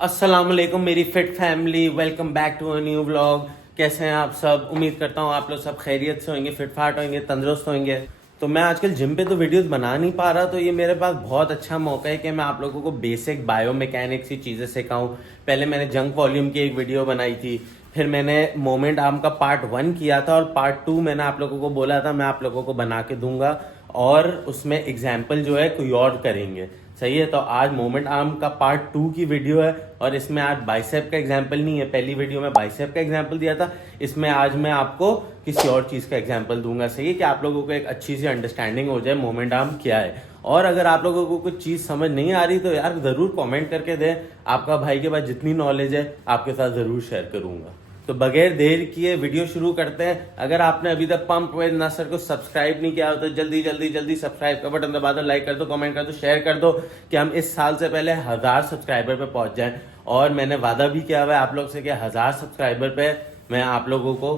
अस्सलाम वालेकुम मेरी fit family, welcome back to a new vlog. कैसे हैं आप सब? उम्मीद करता हूँ आप लोग सब खैरियत से होंगे, फिट फाट होंगे, तंदुरुस्त होंगे। तो मैं आजकल जिम पे तो वीडियोस बना नहीं पा रहा, तो ये मेरे पास बहुत अच्छा मौका है कि मैं आप लोगों को बेसिक बायोमैकेनिक्स की चीज़ें सिखाऊं। पहले मैंने जंक वॉल्यूम की एक वीडियो बनाई थी, फिर मैंने मोमेंट आर्म का पार्ट 1 किया था और पार्ट 2 मैंने आप लोगों को बोला था मैं आप लोगों को बना के दूंगा और उसमें एग्जाम्पल जो है कोई और करेंगे। सही है, तो आज मोमेंट आर्म का पार्ट 2 की वीडियो है और इसमें आज बाइसेप का एग्जाम्पल नहीं है। पहली वीडियो में बाइसेप का एग्जाम्पल दिया था, इसमें आज मैं आपको किसी और चीज़ का एग्जाम्पल दूंगा। सही है, कि आप लोगों को एक अच्छी सी अंडरस्टैंडिंग हो जाए मोमेंट आर्म क्या है। और अगर आप लोगों को कुछ चीज़ समझ नहीं आ रही तो यार ज़रूर कॉमेंट करके दें, आपका भाई के पास जितनी नॉलेज है आपके साथ ज़रूर शेयर करूंगा। तो बगैर देर किए वीडियो शुरू करते हैं। अगर आपने अभी तक पंप विद नसर को सब्सक्राइब नहीं किया हो तो जल्दी जल्दी जल्दी सब्सक्राइब का बटन दबा दो, लाइक कर दो, कमेंट कर दो, शेयर कर दो कि हम इस साल से पहले 1000 सब्सक्राइबर पे पहुंच जाएं। और मैंने वादा भी किया हुआ है आप लोग से कि 1000 सब्सक्राइबर पे मैं आप लोगों को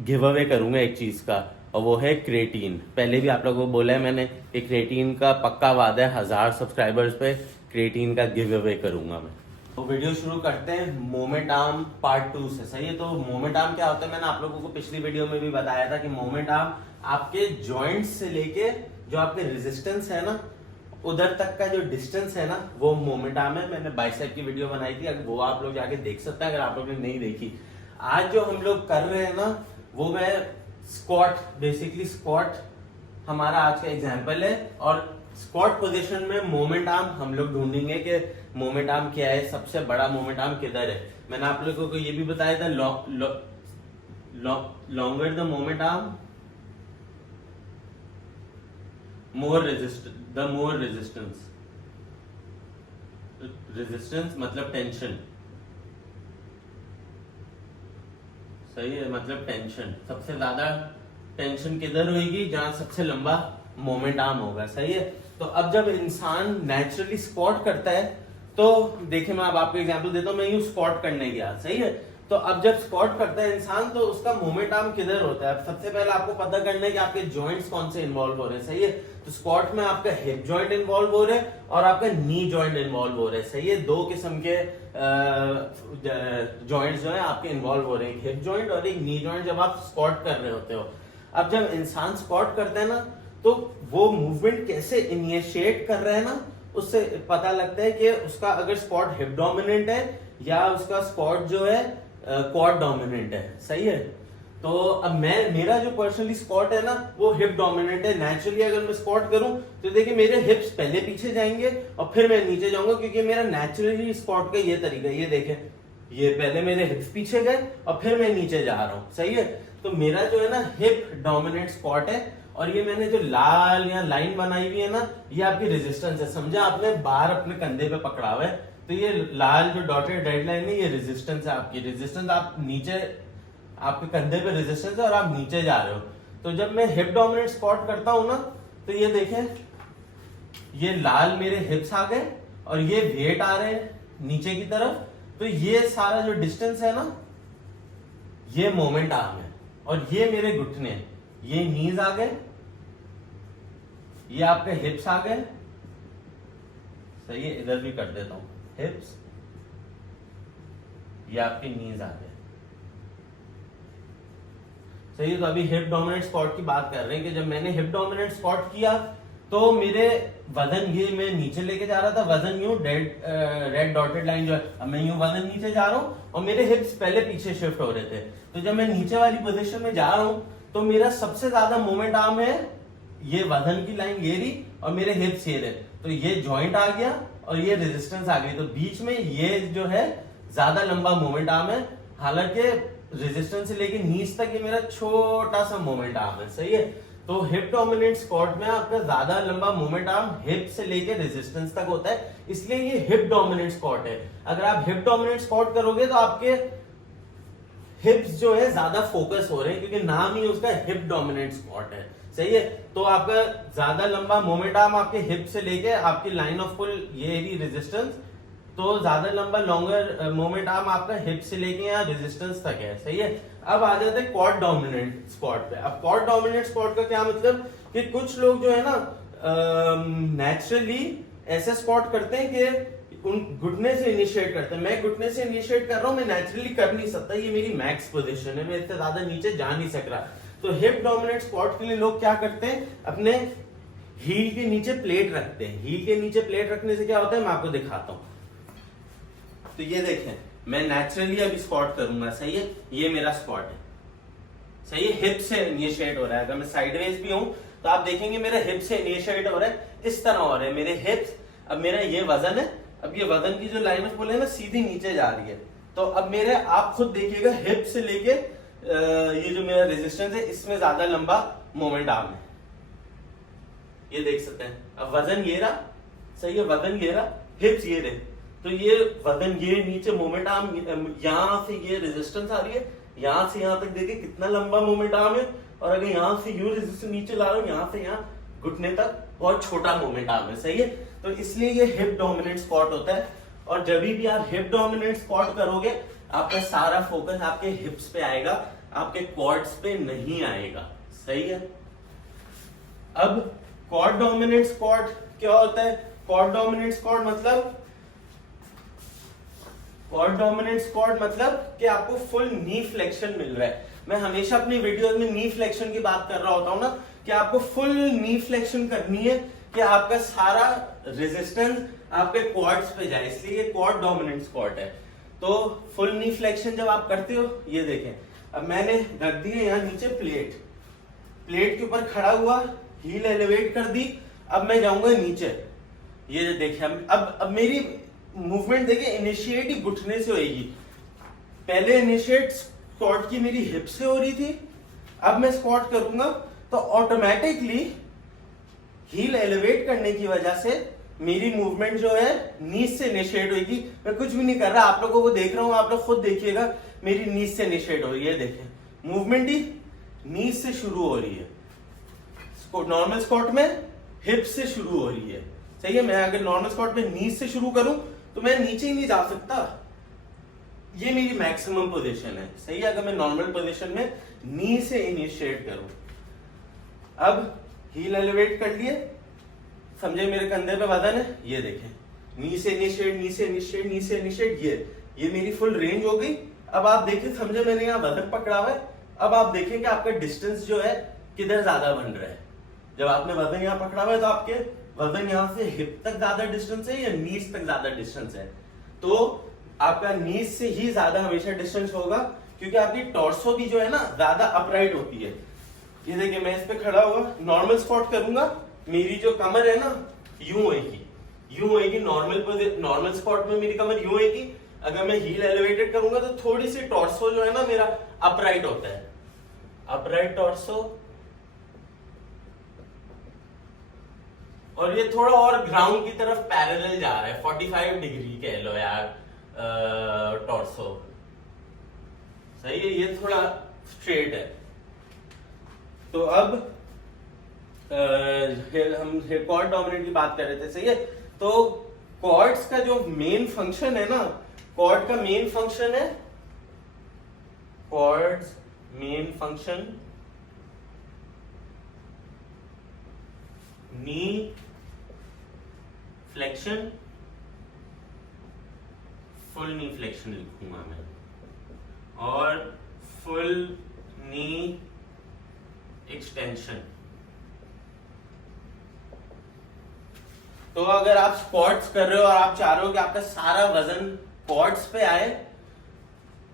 गिव अवे करूंगा एक चीज का, और वो है क्रिएटिन। पहले भी आप लोगों को बोला है मैंने कि क्रिएटिन का पक्का वादा है, 1000 सब्सक्राइबर्स पे क्रिएटिन का गिव अवे करूंगा मैं। तो वीडियो शुरू करते हैं मोमेंट आर्म पार्ट 2 से। सही है, तो मोमेंट आर्म क्या होता है मैंने आप लोगों को पिछली वीडियो में भी बताया था कि मोमेंट आर्म आपके जॉइंट्स से लेके जो आपके रेजिस्टेंस है ना उधर तक का जो डिस्टेंस है ना वो मोमेंट आर्म है। मैंने बाइसेप की वीडियो बनाई थी, अगर वो आप लोग जाके देख सकते हैं अगर आप लोग ने नहीं देखी। आज जो हम लोग कर रहे हैं ना वो मैं स्क्वाट, बेसिकली स्क्वाट हमारा आज का एग्जाम्पल है। और स्क्वाट पोजीशन में मोमेंट आर्म हम लोग ढूंढेंगे कि मोमेंट आर्म क्या है, सबसे बड़ा मोमेंट आर्म किधर है। मैंने आप लोगों को ये भी बताया था longer the moment arm more resistance. Resistance मतलब टेंशन। सही है, मतलब टेंशन सबसे ज्यादा टेंशन किधर होगी, जहां सबसे लंबा मोमेंट आर्म होगा। सही है, तो अब जब इंसान नेचुरली स्क्वाट करता है तो देखिए मैं अब आपको एग्जांपल देता हूं। मैं यूं स्क्वाट करने गया, सही है, तो अब जब स्क्वाट करता है इंसान तो उसका मोमेंट आर्म किधर होता है। अब सबसे पहले आपको पता करना है कि आपके जॉइंट्स कौन से इन्वॉल्व हो रहे हैं। सही है, तो स्क्वाट में आपका हिप जॉइंट इन्वॉल्व हो रहे हैं और आपका नी जॉइंट इन्वॉल्व हो रहे हैं। सही है, दो किस्म के जॉइंट्स जो है आपके इन्वॉल्व हो रहे हैं, हिप जॉइंट और एक नी जॉइंट, जब आप स्क्वाट कर रहे होते हो। अब जब इंसान स्क्वाट करता है ना तो वो मूवमेंट कैसे इनिशिएट कर रहा है ना उससे पता लगता है कि उसका अगर स्क्वाट हिप डोमिनेंट है या उसका स्क्वाट जो है क्वाड डोमिनेंट है। सही है, तो अब मेरा जो पर्सनली स्क्वाट है ना वो हिप डोमिनेंट है। नेचुरली अगर मैं स्क्वाट करूं तो देखिए मेरे हिप्स पहले पीछे जाएंगे और फिर मैं नीचे जाऊंगा, क्योंकि मेरा नेचुरली स्क्वाट का ये तरीका है। ये देखें, ये पहले मेरे हिप्स पीछे गए और फिर मैं नीचे जा रहा हूं। सही है, तो मेरा जो है ना हिप डोमिनेंट स्क्वाट है। और ये मैंने जो लाल या लाइन बनाई हुई है ना ये आपकी रेजिस्टेंस है। समझा आपने, बार अपने कंधे पे पकड़ा हुआ है, तो ये लाल जो डॉटेड रेड लाइन है ये रेजिस्टेंस है आपकी। रेजिस्टेंस आप नीचे, आपके कंधे पे रेजिस्टेंस है और आप नीचे जा रहे हो। तो जब मैं हिप डोमिनेंट स्क्वाट करता हूं ना तो ये देखें, ये लाल मेरे हिप्स आ गए और ये वेट आ रहे हैं नीचे की तरफ। तो ये सारा जो डिस्टेंस है ना ये मोमेंट आर्म है। और ये मेरे घुटने, ये नीज आ गए, ये आपके हिप्स आ गए। सही है, इधर भी कर देता हूं, हिप्स, ये आपके नीज आ गए। सही है, तो अभी हिप डोमिनेंट स्क्वाट की बात कर रहे हैं कि जब मैंने हिप डोमिनेंट स्क्वाट किया तो मेरे वजन, ये मैं नीचे लेके जा रहा था, वजन यूं रेड डॉटेड लाइन जो है, अब मैं यूं वजन नीचे जा रहा हूं और मेरे हिप्स पहले पीछे शिफ्ट हो रहे थे। तो जब मैं नीचे वाली पोजीशन में जा रहा हूं तो मेरा सबसे ज्यादा मोमेंट आर्म है ये वजन की लाइन ये रही और मेरे हिप्स ये रहे। तो ये जॉइंट आ गया और ये रेजिस्टेंस आ गई, तो बीच में ये जो है ज्यादा लंबा मोमेंट आर्म है। हालांकि रेजिस्टेंस से लेके नीच तक ये मेरा छोटा सा मोमेंट आर्म है। सही है, तो हिप डोमिनेंट स्क्वाट में आपका ज्यादा लंबा मोमेंट आर्म हिप से लेके रेजिस्टेंस तक होता है, इसलिए ये हिप डोमिनेंट स्क्वाट है। अगर आप हिप डोमिनेंट स्क्वाट करोगे तो आपके हिप्स जो है ज्यादा फोकस हो रहे हैं, क्योंकि नाम ही उसका हिप डोमिनेंट स्क्वाट है। सही है, तो आपका ज्यादा लंबा मोमेंट आर्म आपके हिप से लेके आपकी लाइन ऑफ पुल ये रही रेजिस्टेंस, तो ज्यादा लंबा लॉन्गर मोमेंट आर्म आपका हिप से लेके यहाँ रेजिस्टेंस तक है। सही है, अब आ जाते हैं क्वाड डोमिनेंट स्क्वाट पे। अब क्वाड डोमिनेंट स्क्वाट का क्या मतलब कि कुछ लोग जो है ना नेचुरली ऐसे स्क्वाट करते हैं कि उन घुटने से इनिशिएट करते हैं, मैं घुटने से इनिशिएट कर रहा हूं, मैं नेचुरली कर नहीं सकता, ये मेरी मैक्स पोजीशन है, मैं इससे ज्यादा नीचे जा नहीं सक रहा। तो हिप डोमिनेंट स्क्वाट के लिए लोग क्या करते हैं, अपने हील के नीचे प्लेट रखते हैं। हील के नीचे प्लेट रखने से क्या होता है, मैं आपको दिखाता हूं। तो ये देखें, मैं नेचुरली अभी स्क्वाट करूंगा, सही है, ये मेरा स्क्वाट है, सही है, हिप से इनिशिएट हो रहा है। अगर मैं साइडवेज भी हूं तो आप देखेंगे मेरा हिप से इनिशिएट हो रहा है, इस तरह हो रहा है मेरे हिप्स। अब मेरा ये वजन है, अब ये वजन की जो लाइन ऑफ पुल है ना सीधी नीचे जा रही है। तो अब मेरे आप खुद देखिएगा हिप से लेके ये जो मेरा रेजिस्टेंस है इसमें ज्यादा लंबा मोमेंट आर्म है, ये देख सकते हैं। अब वजन ये रहा, सही है, वजन ये रहा, हिप्स ये रहे, तो ये वजन ये नीचे मोमेंट आर्म, यहां से ये रेजिस्टेंस आ रही है, यहां से यहां तक देखिए कितना लंबा मोमेंट आर्म है। और अगर यहां से यू रेजिस्टेंस नीचे ला रहा हूं, यहां से यहां घुटने तक बहुत छोटा मोमेंट आर्म है, सही है। तो इसलिए ये हिप डोमिनेंट स्क्वाट होता है। और जब भी आप हिप डोमिनेंट स्क्वाट करोगे, आपका सारा फोकस आपके हिप्स पे आएगा, आपके क्वाड्स पे नहीं आएगा, सही है। अब क्वाड डोमिनेंट स्क्वाट क्या होता है? क्वाड डोमिनेंट स्क्वाट मतलब कि आपको फुल नी फ्लेक्शन मिल रहा है। मैं हमेशा अपनी वीडियोस में नी फ्लेक्शन की बात कर रहा होता हूं ना, कि आपको फुल नी फ्लेक्शन करनी है कि आपका सारा रेजिस्टेंस आपके क्वाड्स पे जाए, इसलिए ये क्वाड डोमिनेंट स्क्वाट है। तो फुल नी फ्लेक्शन जब आप करते हो, ये देखें, अब मैंने रख दी है यहाँ नीचे प्लेट के ऊपर खड़ा हुआ, हील एलिवेट कर दी, अब मैं जाऊंगा नीचे, ये देखिए। अब मेरी मूवमेंट देखिए, इनिशिएट ही घुटने से होगी। पहले इनिशिएट स्क्वाट की मेरी हिप से हो रही थी, अब मैं स्क्वाट करूंगा तो ऑटोमेटिकली हील एलिवेट करने की वजह से मेरी मूवमेंट जो है नीज से इनिशिएट होगी। मैं कुछ भी नहीं कर रहा, आप लोगों को देख रहा हूं, आप लोग खुद देखिएगा, मेरी नीज से इनिशिएट हो रही है, देखें मूवमेंट ही नीज से शुरू हो रही है। नॉर्मल स्क्वाट में हिप से शुरू हो रही है, सही है। मैं अगर नॉर्मल स्क्वाट में नीज से शुरू करूं तो मैं नीचे ही नहीं जा सकता, ये मेरी मैक्सिमम पोजीशन है, सही है। अगर मैं नॉर्मल पोजीशन में नी से इनिशिएट करूं, अब हील एलिवेट कर लिए, समझे, मेरे कंधे पे वजन है, ये देखें, नी से इनिशिएट, ये मेरी फुल रेंज हो गई। अब आप देखिए, समझे, मैंने यहाँ वजन पकड़ा हुआ है। अब आप देखें कि आपका डिस्टेंस जो है किधर ज्यादा बन रहा है। जब आपने वजन यहाँ पकड़ा हुआ है तो आपके वजन यहाँ से हिप तक ज्यादा डिस्टेंस है या नीज तक ज्यादा डिस्टेंस है? तो आपका नीज से ही ज्यादा हमेशा डिस्टेंस होगा, क्योंकि आपकी टॉर्सो भी जो है ना ज्यादा अपराइट होती है। ये देखिए, मैं इस पे खड़ा हुआ नॉर्मल स्क्वाट करूंगा, मेरी जो कमर है ना यूं होएगी। नॉर्मल स्क्वाट में मेरी कमर यूं होएगी। अगर मैं हील एलिवेटेड करूंगा तो थोड़ी सी टॉर्सो जो है ना मेरा अपराइट होता है, अपराइट टॉर्सो, और ये थोड़ा और ग्राउंड की तरफ पैरेलल जा रहा है, 45 डिग्री कह लो यार, टॉर्सो, सही है, ये थोड़ा स्ट्रेट है। तो अब हम क्वाड डोमिनेंट की बात कर रहे थे, सही है। तो क्वाड्स का जो मेन फंक्शन है ना, क्वाड का मेन फंक्शन है, क्वाड्स मेन फंक्शन नी फ्लेक्शन, फुल नी फ्लेक्शन लिखूंगा मैं, और फुल नी एक्सटेंशन। तो अगर आप स्क्वाट्स कर रहे हो और आप चाह रहे हो कि आपका सारा वजन क्वाड्स पे आए,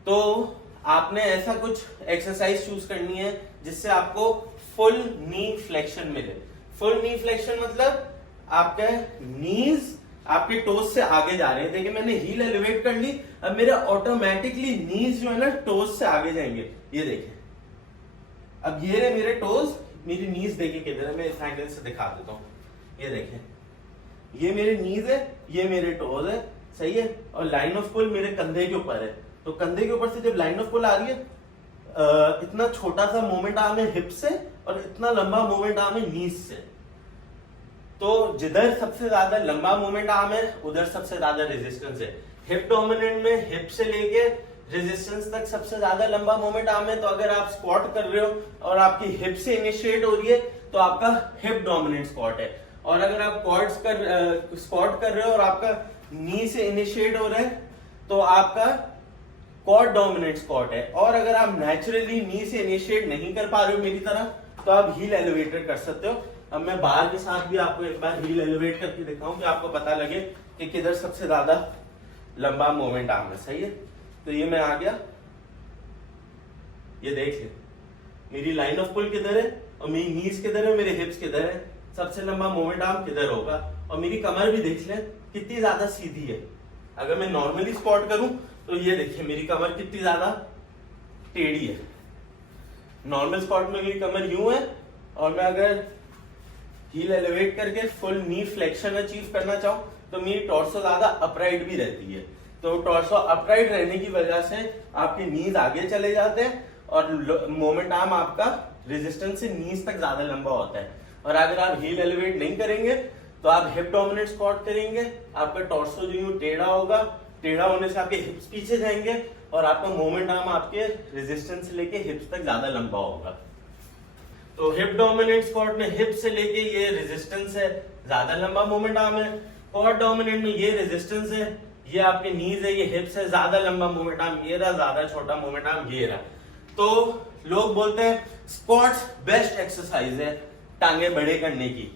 तो आपने ऐसा कुछ एक्सरसाइज चूज करनी है जिससे आपको फुल नी फ्लेक्शन मिले। फुल नी फ्लेक्शन मतलब आपके नीज आपके टोज से आगे जा रहे हैं। देखिए, मैंने हील एलिवेट कर ली, अब मेरे ऑटोमेटिकली नीज जो है ना टोज से आगे जाएंगे, ये देखें। अब ये रहे मेरे टोज, मेरी नीज देखिए किधर है, मैं इस एंगल से दिखा देता हूं, ये देखें, ये मेरे नीज है, ये मेरे टोज है, सही है। और लाइन ऑफ पुल मेरे कंधे के ऊपर है, तो कंधे के ऊपर से जब लाइन ऑफ पुल आ रही है, इतना छोटा सा मोमेंट आर्म है हिप से और इतना लंबा मोमेंट आर्म है नीज से। तो जिधर सबसे ज्यादा लंबा मोमेंट आर्म है उधर सबसे ज्यादा रेजिस्टेंस है। हिप डोमिनेंट में हिप से लेके रेजिस्टेंस तक सबसे ज्यादा लंबा मोमेंट आर्म है। तो अगर आप स्क्वाट कर रहे हो और आपकी हिप से इनिशिएट हो रही है तो आपका हिप डोमिनेंट स्क्वाट है। और अगर आप स्क्वाट कर रहे हो और आपका नी से इनिशिएट हो रहा है तो आपका क्वाड डोमिनेंट स्क्वाट है। और अगर आप नेचुरली नी से इनिशिएट नहीं कर पा रहे हो मेरी तरह, तो आप हील एलिवेटेड कर सकते हो। अब मैं बार के साथ भी आपको एक बार हील एलिवेट करके दिखाऊं कि आपको पता लगे कि किधर सबसे ज्यादा लंबा मोमेंट आर्म है। सही है, तो ये मैं आ गया, ये देख ले मेरी लाइन ऑफ पुल किधर है और मेरी नीज किधर है, मेरे हिप्स किधर है, सबसे लंबा मोमेंट आर्म किधर होगा। और मेरी कमर भी देख ले कितनी ज्यादा सीधी है। अगर मैं नॉर्मली स्क्वाट करूं तो ये देखिए मेरी कमर कितनी ज्यादा टेढ़ी है। नॉर्मल स्क्वाट में मेरी कमर यूं है, और मैं अगर हील एलिवेट करके फुल नी फ्लेक्शन अचीव करना चाहूं तो मेरी टॉर्सो ज्यादा अपराइट भी रहती है। तो टॉर्सो अपराइट रहने की वजह से आपके नीज आगे चले जाते हैं और मोमेंट आर्म आपका रेजिस्टेंस से नीज तक ज्यादा लंबा होता है। और अगर आप हील एलिवेट नहीं करेंगे तो आप हिप डोमिनेंट स्क्वाट करेंगे, आपका टॉर्सो जो यूं टेढ़ा होगा, टेढ़ा होने से आपके हिप्स पीछे जाएंगे और आपका मोमेंट आर्म आपके रेजिस्टेंस से लेके हिप्स तक ज्यादा लंबा होगा। तो हिप डोमिनेंट स्क्वाट में हिप से लेके ये रेजिस्टेंस है, ज्यादा लंबा मोमेंट आर्म है। क्वाड डोमिनेंट में ये रेजिस्टेंस है, ये आपके नीज है, ये हिप्स है, ज्यादा लंबा मोमेंट आर्म ये रहा, ज्यादा छोटा मोमेंट आर्म ये रहा। तो लोग बोलते हैं स्क्वाट्स बेस्ट एक्सरसाइज है टांगे बड़े करने की।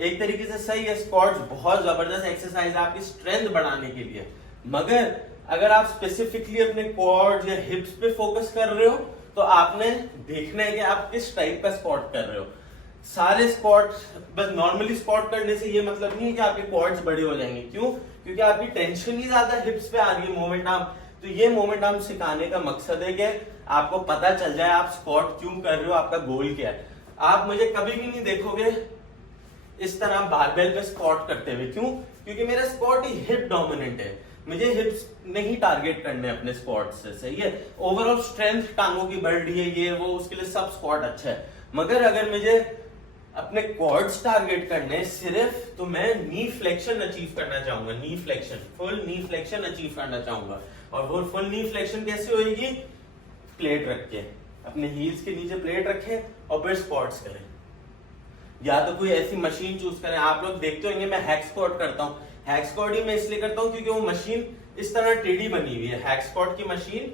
एक तरीके से सही है, स्क्वाट्स बहुत जबरदस्त एक्सरसाइज है आपकी स्ट्रेंथ बढ़ाने के लिए। मगर अगर आप स्पेसिफिकली अपने क्वाड्स या हिप्स पे फोकस कर रहे हो तो आपने देखना है कि आप किस टाइप का स्क्वाट कर रहे हो। सारे स्क्वाट बस नॉर्मली स्क्वाट करने से ये मतलब नहीं है कि आपके क्वाड्स बड़े हो जाएंगे। क्यों? क्योंकि आपकी टेंशन ही ज्यादा हिप्स पे आ रही है, मोमेंट आर्म। तो ये मोमेंट आर्म सिखाने का मकसद है कि आपको पता चल जाए आप स्क्वाट क्यों कर रहे हो, आपका गोल क्या है। आप मुझे कभी भी नहीं देखोगे इस तरह बारबेल पे स्क्वाट करते हुए। क्यों? क्योंकि मेरा स्क्वाट ही हिप डोमिनेंट है, मुझे हिप्स नहीं टारगेट करने अपने स्क्वाट से। सही है, ओवरऑल स्ट्रेंथ टांगों की बढ़ रही है, ये वो, उसके लिए सब स्क्वाट अच्छा है। मगर अगर मुझे अपने क्वाड्स टारगेट करने सिर्फ, तो मैं नी फ्लेक्शन अचीव करना चाहूंगा, नी फ्लेक्शन, फुल नी फ्लेक्शन अचीव करना चाहूंगा। और वो फुल नी फ्लेक्शन कैसे होगी? प्लेट रख के, अपने हील्स के नीचे प्लेट रखें और फिर स्क्वाट्स करें। या तो कोई ऐसी मशीन चूज करें। आप लोग देखते होंगे मैं हैक स्क्वाट करता हूँ। हैक स्क्वाट ही मैं इसलिए करता हूँ क्योंकि वो मशीन इस तरह टेढ़ी बनी हुई है। हैक स्क्वाट की मशीन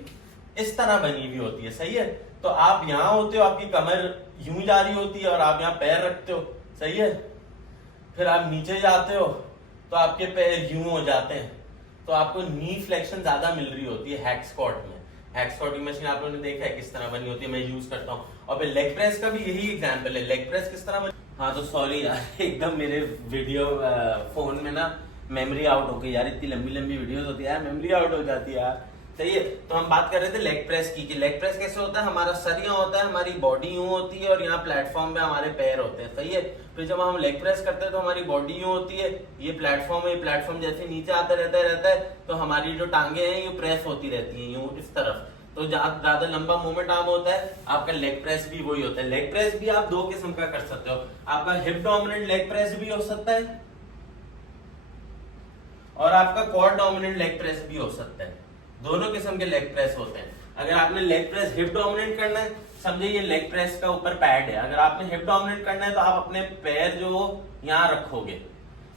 इस तरह बनी हुई होती है। सही है, तो आप यहाँ होते हो, आपकी कमर यूं जा रही होती है और आप यहाँ पैर रखते हो। सही है, फिर आप नीचे जाते हो तो आपके पैर यूं हो जाते हैं, तो आपको नी फ्लेक्शन ज्यादा मिल रही होती है हैक स्क्वाट में। हैक स्क्वाट की मशीन आप लोगों ने देखा है किस तरह बनी होती है, मैं यूज करता हूँ। और फिर लेग प्रेस का भी यही एग्जांपल है। लेग प्रेस किस तरह हाँ, तो सॉरी यार, एकदम मेरे वीडियो फोन में ना मेमोरी आउट हो गई यार। इतनी लंबी लंबी वीडियोस होती है यार, मेमोरी आउट हो जाती है यार। सही है, तो हम बात कर रहे थे लेग प्रेस की कि लेग प्रेस कैसे होता है। हमारा सर यहाँ होता है, हमारी बॉडी यूं होती है और यहाँ प्लेटफॉर्म पे हमारे पैर होते हैं। सही है, फिर जब हम लेग प्रेस करते हैं तो हमारी बॉडी यूं होती है, ये प्लेटफॉर्म है, प्लेटफॉर्म जैसे नीचे आता रहता है तो हमारी जो टांगे हैं ये प्रेस होती रहती है यूं इस तरफ। तो ज्यादा लंबा मोमेंट आर्म होता है। आपका लेग प्रेस भी वही होता है। लेग प्रेस भी आप दो किस्म का कर सकते हो। आपका हिप डोमिनेंट लेग प्रेस भी हो सकता है और आपका क्वाड डोमिनेंट लेग प्रेस भी हो सकता है। दोनों किस्म के लेग प्रेस होते हैं। अगर आपने लेग प्रेस हिप डोमिनेंट करना है, समझे ये लेग प्रेस का ऊपर पैड है। अगर आपने हिप डोमिनेंट करना है तो आप अपने पैर जो यहाँ रखोगे।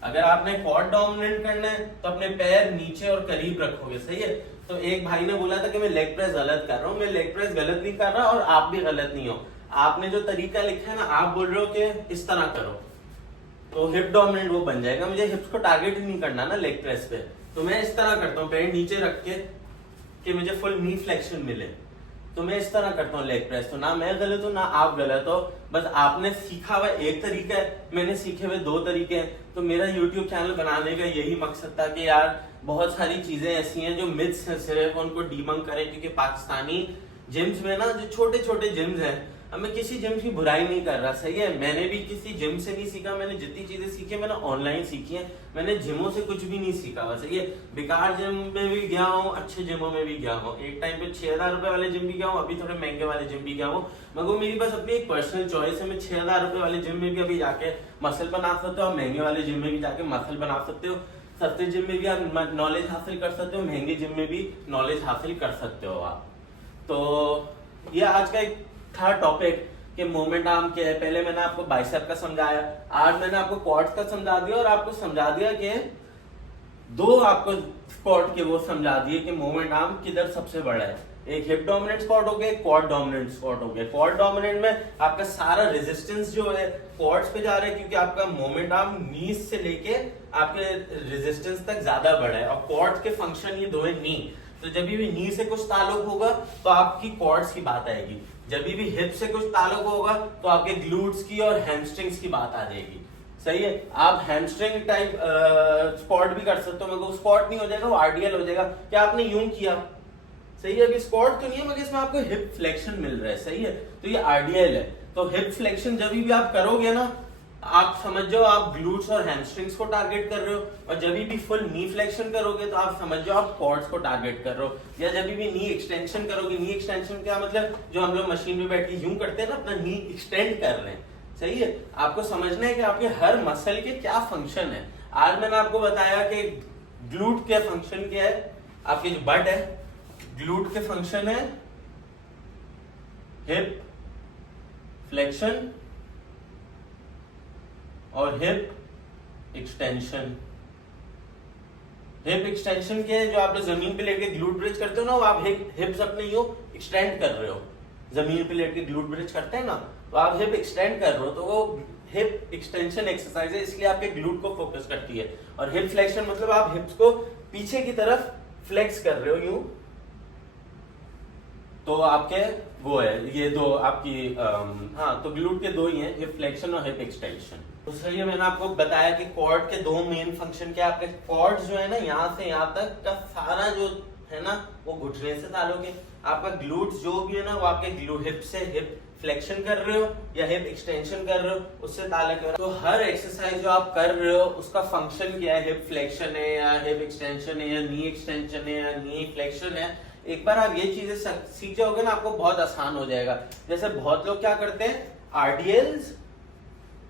अगर आपने क्वाड डोमिनेंट करना है तो अपने पैर नीचे और करीब रखोगे। सही है, तो एक भाई ने बोला था कि मैं लेग प्रेस गलत कर रहा हूँ। मैं लेग प्रेस गलत नहीं कर रहा और आप भी गलत नहीं हो। आपने जो तरीका लिखा है ना, आप बोल रहे हो कि इस तरह करो तो हिप डोमिनेंट वो बन जाएगा। मुझे हिप्स को टारगेट ही नहीं करना ना लेग प्रेस पे, तो मैं इस तरह करता हूँ, पैर नीचे रख के कि मुझे फुल नी फ्लेक्शन मिले, तो मैं इस तरह करता हूँ लेग प्रेस। तो ना मैं गलत हूँ ना आप गलत हो, बस आपने सीखा हुआ एक तरीका है, मैंने सीखे हुए दो तरीके हैं। तो मेरा YouTube चैनल बनाने का यही मकसद था कि यार बहुत सारी चीजें ऐसी हैं जो मिथ्स हैं सिर्फ, उनको डीबंक करें। क्योंकि पाकिस्तानी जिम्स में ना जो छोटे छोटे जिम्स हैं, अब मैं किसी जिम की बुराई नहीं कर रहा। सही है, मैंने भी किसी जिम से नहीं सीखा। मैंने जितनी चीजें सीखी मैंने ऑनलाइन सीखी है। मैंने जिमों से कुछ भी नहीं सीखा हुआ। सही है, बेकार जिम में भी गया हूँ, अच्छे जिमों में भी गया हूँ। एक टाइम पे 6,000 रुपए वाले जिम भी गया हूँ, अभी थोड़े महंगे वाले जिम भी गया हूँ। मगर मेरी बस अपनी एक पर्सनल चॉइस है। मैं 6,000 रुपए वाले जिम में भी अभी जाके मसल बना सकते हो, महंगे वाले जिम में भी जाके मसल बना सकते हो। सस्ते जिम में भी आप नॉलेज हासिल कर सकते हो, महंगे जिम में भी नॉलेज हासिल कर सकते हो आप। तो ये आज का एक था टॉपिक कि मोमेंट आर्म क्या है। पहले मैंने आपको बाइसेप का समझाया, आज मैंने आपको क्वाड्स का समझा दिया और आपको समझा दिया कि दो आपको स्क्वाट के वो समझा दिए कि मोमेंट आर्म किधर सबसे बड़ा है। एक हिप डोमिनेंट स्क्वाट हो गया, क्वाड डोमिनेंट स्क्वाट हो गया। क्वाड डोमिनेंट में आपका सारा रेजिस्टेंस जो है क्वाड्स पे जा रहा है, क्योंकि आपका मोमेंट आर्म नीज से लेके आपके रेजिस्टेंस तक ज्यादा बड़ा है। और क्वाड्स के फंक्शन ये दो है नी, तो जब भी नी से कुछ ताल्लुक होगा तो आपकी क्वाड्स की बात आएगी, जब भी हिप से कुछ ताल्लुक होगा तो आपके ग्लूट्स की और हैमस्ट्रिंग्स की बात आ जाएगी। सही है। आप हैमस्ट्रिंग टाइप स्क्वाट भी कर सकते हो, मगर स्क्वाट नहीं हो जाएगा, वो आरडीएल हो जाएगा। क्या आपने यूं किया, सही है, अभी स्क्वाट तो नहीं है मगर इसमें आपको हिप फ्लेक्शन मिल रहा है, सही है, तो ये आरडीएल है। तो हिप फ्लेक्शन जब भी आप करोगे ना, आप समझ जाओ आप ग्लूट्स और हैमस्ट्रिंग्स को टारगेट कर रहे हो, और जब भी फुल नी फ्लेक्शन करोगे तो आप समझ जाओ आप क्वाड्स को टारगेट कर रहे हो। या जब भी नी एक्सटेंशन करोगे, नी एक्सटेंशन क्या मतलब, जो हम लोग मशीन में बैठ के यूं करते हैं ना, अपना नी एक्सटेंड कर रहे हैं, सही है। आपको समझना है कि आपके हर मसल के क्या फंक्शन है। आज मैंने आपको बताया कि ग्लूट के फंक्शन क्या है, आपके जो बट है, ग्लूट के फंक्शन है हिप फ्लेक्शन और हिप एक्सटेंशन। हिप एक्सटेंशन क्या है, जो आप लोग जमीन पे लेके ग्लूट ब्रिज करते हो ना, वो आप हिप्स अपने यूं एक्सटेंड कर रहे हो। जमीन पे लेके ग्लूट ब्रिज करते हैं ना, तो आप हिप एक्सटेंड कर रहे हो, तो वो हिप एक्सटेंशन एक्सरसाइज है, इसलिए आपके ग्लूट को फोकस करती है। और हिप फ्लेक्शन मतलब आप हिप्स को पीछे की तरफ फ्लेक्स कर रहे हो यूं, तो आपके वो है ये दो आपकी हाँ, तो ग्लूट के दो ही हैं, हिप फ्लेक्शन और हिप एक्सटेंशन। तो सही है, मैंने आपको बताया कि क्वाड के दो मेन फंक्शन क्या है। आपके क्वाड्स जो है ना, यहाँ से यहाँ तक का सारा जो है ना, वो घुटने से ताल्लुक है। आपका ग्लूट्स जो भी है ना, वो आपके हिप से हिप फ्लेक्शन कर रहे हो या हिप एक्सटेंशन कर रहे हो, उससे ताल्लुक है। तो हर एक्सरसाइज जो आप कर रहे हो उसका फंक्शन क्या है, हिप फ्लेक्शन है या हिप एक्सटेंशन है या नी एक्सटेंशन है या नी फ्लेक्शन है। एक बार आप ये चीजें सीख जाओगे ना, आपको बहुत आसान हो जाएगा। जैसे बहुत लोग क्या करते हैं, आरडीएल्स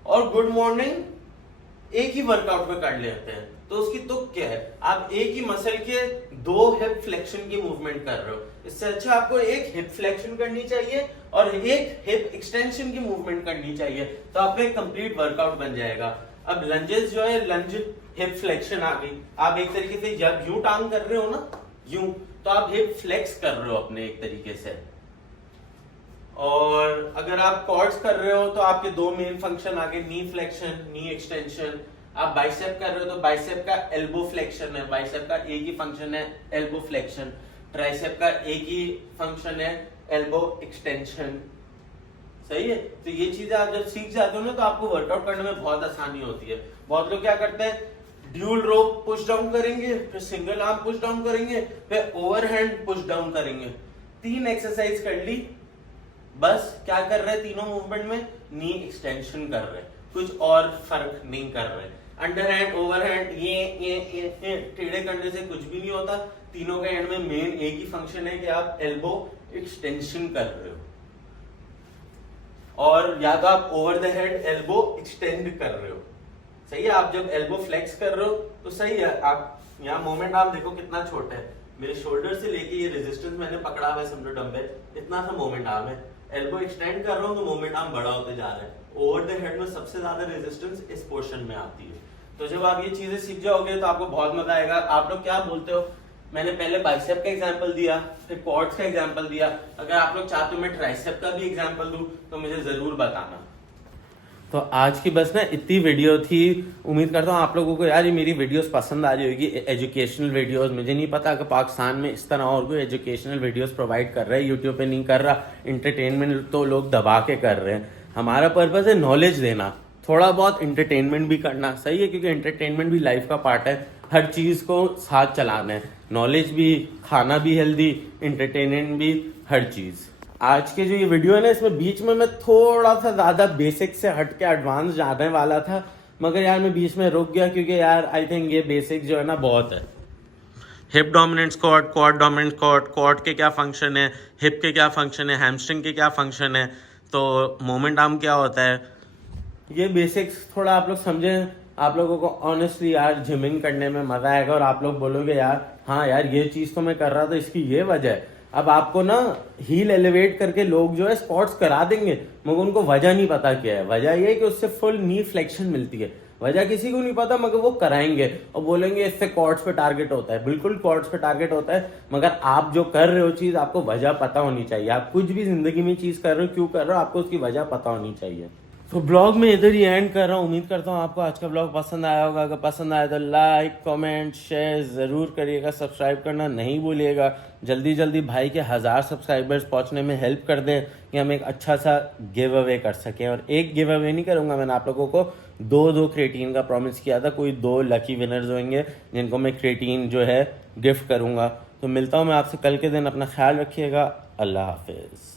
और गुड मॉर्निंग एक ही वर्कआउट में कर लेते हैं, तो उसकी तुक क्या है, आप एक ही मसल के दो हिप फ्लेक्शन की मूवमेंट कर रहे हो। इससे अच्छा आपको एक हिप फ्लेक्शन करनी चाहिए और एक हिप एक्सटेंशन की मूवमेंट करनी चाहिए, तो आपका एक कंप्लीट वर्कआउट बन जाएगा। अब लंजेस जो है, लंज हिप फ्लेक्शन आ गई, आप एक तरीके से जब यूं टांग कर रहे हो ना, यूं, तो आप हिप फ्लेक्स कर रहे हो अपने एक तरीके से। और अगर आप क्वाड्स कर रहे हो तो आपके दो मेन फंक्शन आगे, नी फ्लेक्शन, नी एक्सटेंशन। आप बाइसेप कर रहे हो तो बाइसेप का एल्बो फ्लेक्शन है, बाइसेप का एक ही फंक्शन है एल्बो फ्लेक्शन। ट्राइसेप का एक ही फंक्शन है एल्बो एक्सटेंशन, सही है। तो ये चीजें आप जब सीख जाते हो ना, तो आपको वर्कआउट करने में बहुत आसानी होती है। बहुत लोग क्या करते हैं, ड्यूल रोप पुश डाउन करेंगे, फिर सिंगल आर्म पुश डाउन करेंगे, फिर ओवरहैंड पुश डाउन करेंगे। 3 एक्सरसाइज कर ली, बस क्या कर रहे हैं तीनों मूवमेंट में, नी एक्सटेंशन कर रहे हैं, कुछ और फर्क नहीं कर रहे। अंडरहैंड, ओवरहैंड, ये टेढ़े करने से कुछ भी नहीं होता। तीनों के एंड में मेन एक ही फंक्शन है कि आप एल्बो एक्सटेंशन कर रहे हो, और या तो आप over the head elbow extend कर रहे हो, सही है। आप जब एल्बो फ्लेक्स कर रहे हो तो सही है, आप यहाँ मोमेंट आप देखो कितना छोटा है, मेरे शोल्डर से लेके ये रेजिस्टेंस मैंने पकड़ा हुआ है, समझो डंबल, इतना सा मोमेंट आर्म है। एल्बो एक्सटेंड कर रहा हूँ तो मोमेंट आर्म बड़ा होते जा रहा है। ओवर द हेड में सबसे ज्यादा रेजिस्टेंस इस पोर्शन में आती है। तो जब आप ये चीजें सीख जाओगे तो आपको बहुत मजा आएगा। आप लोग क्या बोलते हो, मैंने पहले बाइसेप का एग्जांपल दिया, फिर क्वाड्स का एग्जांपल दिया, अगर आप लोग चाहते हो मैं ट्राइसेप का भी एग्जांपल दूं तो मुझे जरूर बताना। तो आज की बस ना इतनी वीडियो थी। उम्मीद करता हूँ आप लोगों को यार ये मेरी वीडियोस पसंद आ रही होगी, एजुकेशनल वीडियोस। मुझे नहीं पता कि पाकिस्तान में इस तरह और कोई एजुकेशनल वीडियोस प्रोवाइड कर रहा है, यूट्यूब पे नहीं कर रहा। एंटरटेनमेंट तो लोग दबा के कर रहे हैं, हमारा पर्पस है नॉलेज देना, थोड़ा बहुत एंटरटेनमेंट भी करना, सही है, क्योंकि एंटरटेनमेंट भी लाइफ का पार्ट है। हर चीज को साथ चलाना है, नॉलेज भी, खाना भी हेल्दी, एंटरटेनमेंट भी, हर चीज। आज के जो ये वीडियो है ना, इसमें बीच में मैं थोड़ा सा ज्यादा बेसिक से हट के एडवांस जाने वाला था, मगर यार मैं बीच में रुक गया, क्योंकि यार आई थिंक ये बेसिक जो है ना बहुत है। Hip dominant squat, quad dominant squat, quad के क्या फंक्शन है, हिप के क्या फंक्शन है, हैमस्ट्रिंग के क्या फंक्शन है, तो मोमेंट आर्म क्या होता है, ये बेसिक्स थोड़ा आप लोग समझें। आप लोगों को ऑनेस्टली यार जिमिंग करने में मजा आएगा, और आप लोग बोलोगे यार हाँ यार ये चीज तो मैं कर रहा था, इसकी ये वजह है। अब आपको ना हील एलिवेट करके लोग जो है स्क्वाट्स करा देंगे, मगर उनको वजह नहीं पता क्या है। वजह ये है कि उससे फुल नी फ्लेक्शन मिलती है। वजह किसी को नहीं पता, मगर वो कराएंगे और बोलेंगे इससे कॉर्ड्स पे टारगेट होता है। बिल्कुल कॉर्ड्स पे टारगेट होता है, मगर आप जो कर रहे हो चीज, आपको वजह पता होनी चाहिए। आप कुछ भी जिंदगी में चीज कर रहे हो, क्यों कर रहे हो, आपको उसकी वजह पता होनी चाहिए। तो ब्लॉग में इधर ही एंड कर रहा हूँ। उम्मीद करता हूँ आपको आज का ब्लॉग पसंद आया होगा। अगर पसंद आया तो लाइक कमेंट शेयर ज़रूर करिएगा, सब्सक्राइब करना नहीं भूलिएगा। जल्दी जल्दी भाई के 1000 सब्सक्राइबर्स पहुँचने में हेल्प कर दें कि हम एक अच्छा सा गिव अवे कर सकें। और एक गिव अवे नहीं करूँगा, मैंने आप लोगों को दो क्रेटीन का प्रॉमिस किया था। कोई 2 लकी विनर्स होंगे जिनको मैं क्रेटीन जो है गिफ्ट करूँगा। तो मिलता हूँ मैं आपसे कल के दिन। अपना ख्याल रखिएगा। अल्लाह हाफिज़।